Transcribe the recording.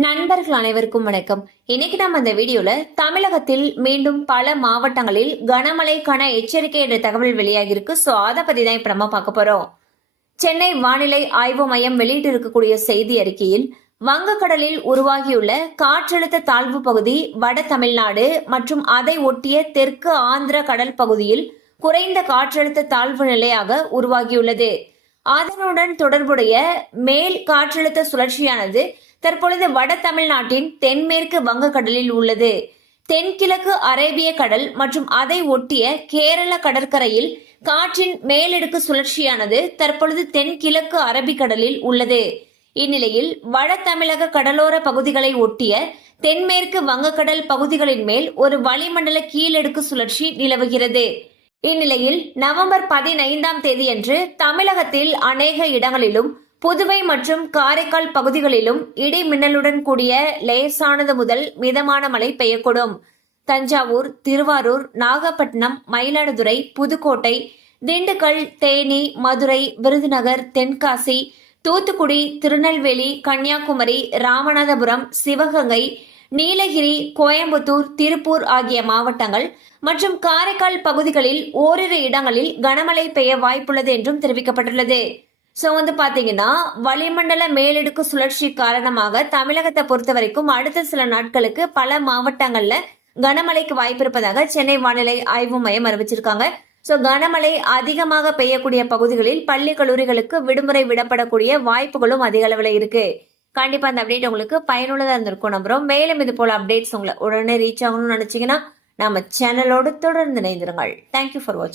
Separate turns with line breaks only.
நண்பர்கள் அனைவருக்கும் வணக்கம். இன்னைக்கு நம்ம இந்த வீடியோல தமிழகத்தில் மீண்டும் பல மாவட்டங்களில் கனமழைக்கான எச்சரிக்கை என்ற தகவல் வெளியாகிருக்கு சோ அதை பத்தி தான் இப்ப நம்ம பார்க்க போறோம். சென்னை வானிலை ஆய்வு மையம் வெளியிட்டு இருக்கக்கூடிய செய்தி அறிக்கையில் வங்கக்கடலில் உருவாகியுள்ள காற்றழுத்த தாழ்வு பகுதி வட தமிழ்நாடு மற்றும் அதை ஒட்டிய தெற்கு ஆந்திர கடல் பகுதியில் குறைந்த காற்றழுத்த தாழ்வு நிலையாக உருவாகியுள்ளது. அதனுடன் தொடர்புடைய மேல் காற்றழுத்த சுழற்சியானது தற்பொழுது வட தமிழ்நாட்டின் தென்மேற்கு வங்கக்கடலில் உள்ளது. தென்கிழக்கு அரேபிய கடல் மற்றும் அதை ஒட்டிய கேரள கடற்கரையில் காற்றின் மேலடுக்கு சுழற்சியானது தற்பொழுது தென்கிழக்கு அரபிக்கடலில் உள்ளது. இந்நிலையில் வட தமிழக கடலோர பகுதிகளை ஒட்டிய தென்மேற்கு வங்கக்கடல் பகுதிகளின் மேல் ஒரு வளிமண்டல கீழடுக்கு சுழற்சி நிலவுகிறது. இந்நிலையில் நவம்பர் பதினைந்தாம் தேதியன்று தமிழகத்தில் அநேக இடங்களிலும் புதுவை மற்றும் காரைக்கால் பகுதிகளிலும் இடி மின்னலுடன் கூடிய லேசானது முதல் மிதமான மழை பெய்யக்கூடும். தஞ்சாவூர் திருவாரூர் நாகப்பட்டினம் மயிலாடுதுறை புதுக்கோட்டை திண்டுக்கல் தேனி மதுரை விருதுநகர் தென்காசி தூத்துக்குடி திருநெல்வேலி கன்னியாகுமரி ராமநாதபுரம் சிவகங்கை நீலகிரி கோயம்புத்தூர் திருப்பூர் ஆகிய மாவட்டங்கள் மற்றும் காரைக்கால் பகுதிகளில் ஓரிரு இடங்களில் கனமழை பெய்ய வாய்ப்புள்ளது என்றும் தெரிவிக்கப்பட்டுள்ளது. ஸோ வந்து பார்த்தீங்கன்னா வளிமண்டல மேலடுக்கு சுழற்சி காரணமாக தமிழகத்தை பொறுத்த வரைக்கும் அடுத்த சில நாட்களுக்கு பல மாவட்டங்கள்ல கனமழைக்கு வாய்ப்பு இருப்பதாக சென்னை வானிலை ஆய்வு மையம் அறிவிச்சிருக்காங்க. ஸோ கனமழை அதிகமாக பெய்யக்கூடிய பகுதிகளில் பள்ளி கல்லூரிகளுக்கு விடுமுறை விடப்படக்கூடிய வாய்ப்புகளும் அதிக அளவில் இருக்கு. கண்டிப்பா அந்த அப்டேட் உங்களுக்கு பயனுள்ளதா இருந்திருக்கும் நம்புறோம். மேலும் இது போல அப்டேட்ஸ் உங்களை உடனே ரீச் ஆகணும்னு நினைச்சீங்கன்னா நம்ம சேனலோடு தொடர்ந்து இணைந்திருங்கள். தேங்க்யூ ஃபார் வாட்சிங்